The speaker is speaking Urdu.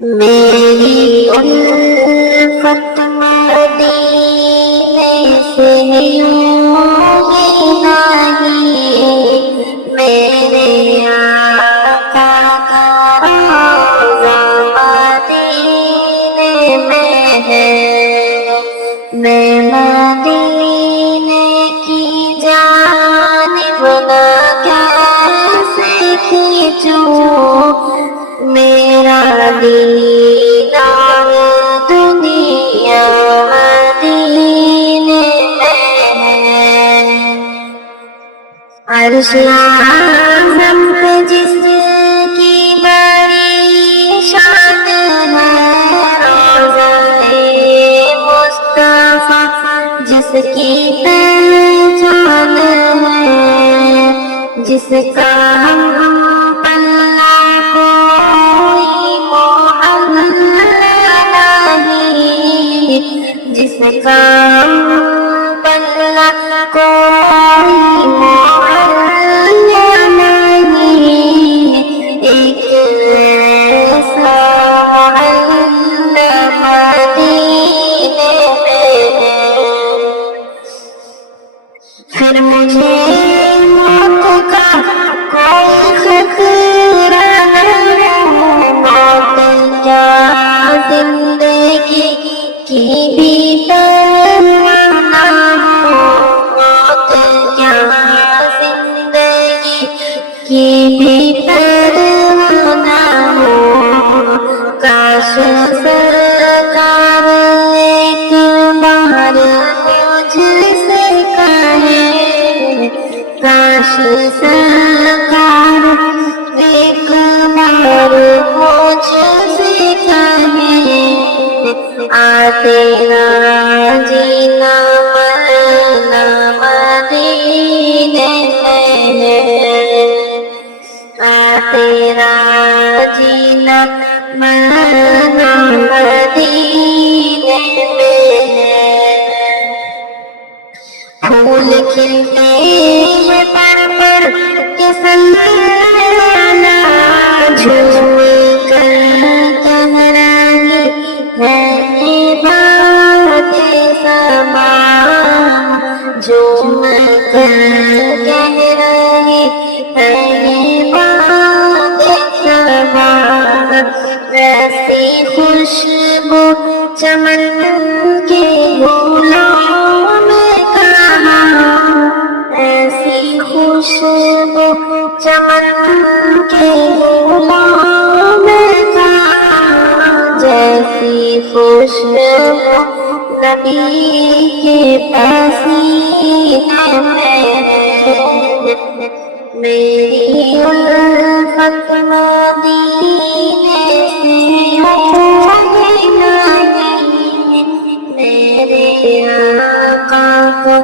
میری الفت مدینے سے یوں ہی نہیں، میرے آقا کا روضہ مدینے میں ہے، میں مدینے کی جانب نہ کیسے کھینچوں، میرا دیدار دنیا مدینے میں ہے۔ عرش اعظم پہ جس کی بڑی شان ہے، روضہ مصطفیٰ جس کی پہچان ہے، جس کا ہم پلہ کوئی محلہ نہیں، جس کا ہم پلہ کوئی محلہ نہیں، ایک ایسا محلہ مدینے میں ہے۔ پھر مجھے موت کا کوئی خطرہ نہیں، موت کیا زندگی کی بھی پرواہ نہ ہو، موت کیا زندگی کی بھی پرواہ نہ ہو، کاش سرکار ایک بار مجھ سے کہے، کاش سرکار ایک بار مجھ سے کہے، آ تیرا جینا مرنا مدینے میں ہے، آ تیرا جینا مرنا مدینے میں ہے۔ پھول کھلتے ہیں پر کے سلسلہ، جھوم کر کہہ رہی ہے یہ بات سبا، جھوم کر کہہ رہی ہے یہ بات سبا، ایسی خوشبو چمن کے گلوں میں کہاں، ایسی خوشبو چمن کے گلوں میں کہاں، جیسی خوشبو نبی کے پسینے میں ہے۔ میری الفت مدینے سے یوں ہی نہیں، میرے آقا کو